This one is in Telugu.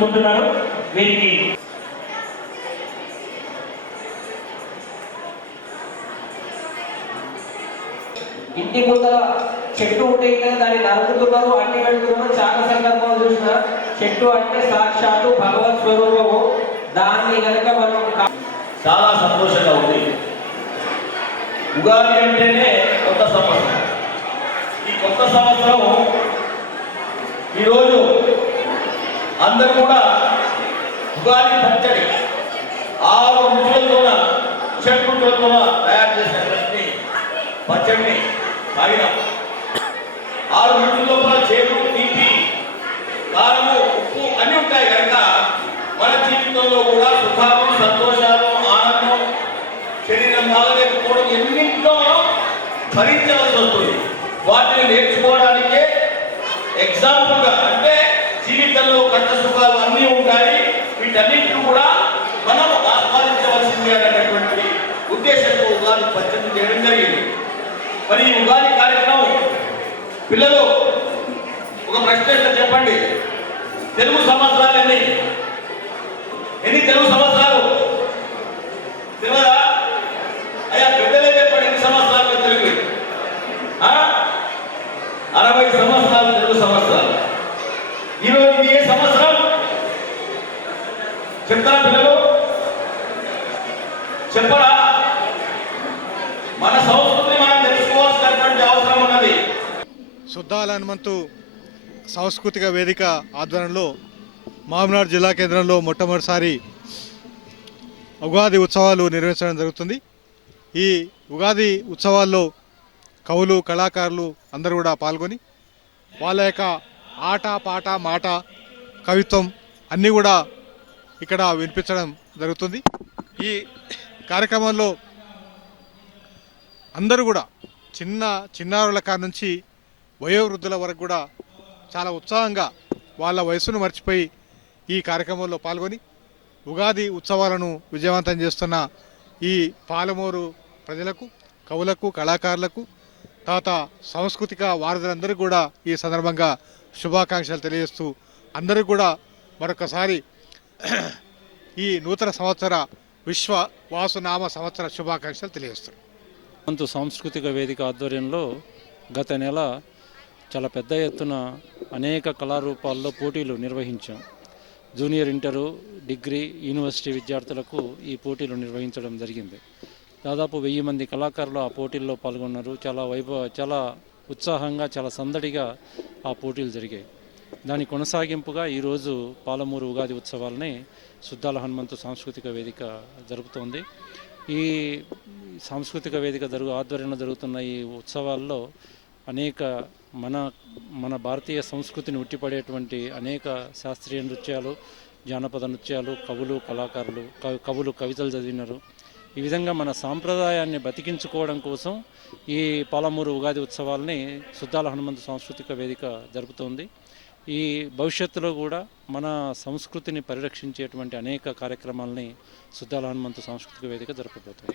పాలు వీరికి ఇంటి ముందర చెట్టు ఉంటే కదా దాన్ని నరుకుతున్నారు. అంటి పెడుతున్నారు చాలా సందర్భాలు చూసిన చెట్టు అంటే సాక్షాత్తు భగవత్ స్వరూపము. దాన్ని కనుక మనం చాలా సంతోషంగా ఉంది. ఉగాది అంటేనే కొత్త సంవత్సరం. ఈ కొత్త సంవత్సరం ఈరోజు అందరూ కూడా ఉగాది పచ్చడి ఆరు రుచులతోన షడ్రుచులతోన తయారు చేసినటువంటి పచ్చడిని తాగినాం. ఆరు రుచుల లోపల తీపి కారము ఉప్పు అన్ని ఉంటాయి కనుక మన జీవితంలో కూడా సుఖాలు సంతోషాలు ఆనందం శరీరం బాగలేకపోవడం ఎన్నింటిలో భరించవలసి వస్తుంది. వాటిని నేర్చుకోవడానికే ఎగ్జాంపుల్గా అంటే జీవితంలో కష్ట సుఖాలు అన్నీ ఉంటాయి. వీటన్నింటిని కూడా మనం ఆస్వాదించవలసింది అనేటటువంటి ఉద్దేశంతో ఉగాది పచ్చని చేయడం జరిగింది. మరి ఈ ఉగాది కార్యక్రమం పిల్లలు ఒక ప్రశ్న చెప్పండి. తెలుగు సంవత్సరాలు ఎన్ని? ఎన్ని తెలుగు సంవత్సరాలు? తెలియదా అయ్యా పెద్దలే చెప్పండి ఎన్ని సంవత్సరాలు తెలుగు? అరవై సంవత్సరాలు ఈరోజు ఇది ఏ సంవత్సరం చెప్తారా పిల్లలు చెప్పరా మన సంస్కృతిని మనం తెలుసుకోవాల్సినటువంటి అవసరం ఉన్నది శుద్ధాల హనుమంతు సాంస్కృతిక వేదిక ఆధ్వర్యంలో మామనాడు జిల్లా కేంద్రంలో మొట్టమొదటిసారి ఉగాది ఉత్సవాలు నిర్వహించడం జరుగుతుంది. ఈ ఉగాది ఉత్సవాల్లో కవులు కళాకారులు అందరూ కూడా పాల్గొని వాళ్ళ యొక్క ఆట పాట మాట కవిత్వం అన్నీ కూడా ఇక్కడ వినిపించడం జరుగుతుంది. ఈ కార్యక్రమంలో అందరూ కూడా చిన్న చిన్నారుల కాడ నుంచి వయోవృద్ధుల వరకు కూడా చాలా ఉత్సాహంగా వాళ్ళ వయసును మర్చిపోయి ఈ కార్యక్రమంలో పాల్గొని ఉగాది ఉత్సవాలను విజయవంతం చేస్తున్న ఈ పాలమూరు ప్రజలకు కవులకు కళాకారులకు తాత సాంస్కృతిక వారధులందరూ కూడా ఈ సందర్భంగా శుభాకాంక్షలు తెలియజేస్తూ అందరూ కూడా మరొకసారి ఈ నూతన సంవత్సర విశ్వ వాసునామ సంవత్సర శుభాకాంక్షలు తెలియజేస్తున్నారు. వంతు సాంస్కృతిక వేదిక ఆధ్వర్యంలో గత నెల చాలా పెద్ద ఎత్తున అనేక కళారూపాల్లో పోటీలు నిర్వహించాం. జూనియర్ ఇంటరు డిగ్రీ యూనివర్సిటీ విద్యార్థులకు ఈ పోటీలు నిర్వహించడం జరిగింది. దాదాపు వెయ్యి మంది కళాకారులు ఆ పోటీల్లో పాల్గొన్నారు. చాలా వైభవ చాలా ఉత్సాహంగా చాలా సందడిగా ఆ పోటీలు జరిగాయి. దాని కొనసాగింపుగా ఈరోజు పాలమూరు ఉగాది ఉత్సవాలని సుద్దాల హనుమంతు సాంస్కృతిక వేదిక జరుపుతోంది. ఈ సాంస్కృతిక వేదిక జరుగు ఆధ్వర్యంలో జరుగుతున్న ఈ ఉత్సవాల్లో అనేక మన మన భారతీయ సంస్కృతిని ఉట్టిపడేటువంటి అనేక శాస్త్రీయ నృత్యాలు జానపద నృత్యాలు కవులు కళాకారులు కవి- కవులు కవితలు చదివినారు. ఈ విధంగా మన సాంప్రదాయాన్ని బతికించుకోవడం కోసం ఈ పాలమూరు ఉగాది ఉత్సవాలని సుద్దాల హనుమంతు సాంస్కృతిక వేదిక జరుపుతోంది. ఈ భవిష్యత్తులో కూడా మన సంస్కృతిని పరిరక్షించేటువంటి అనేక కార్యక్రమాలని సుద్దాల హనుమంతు సాంస్కృతిక వేదిక జరపబోతుంది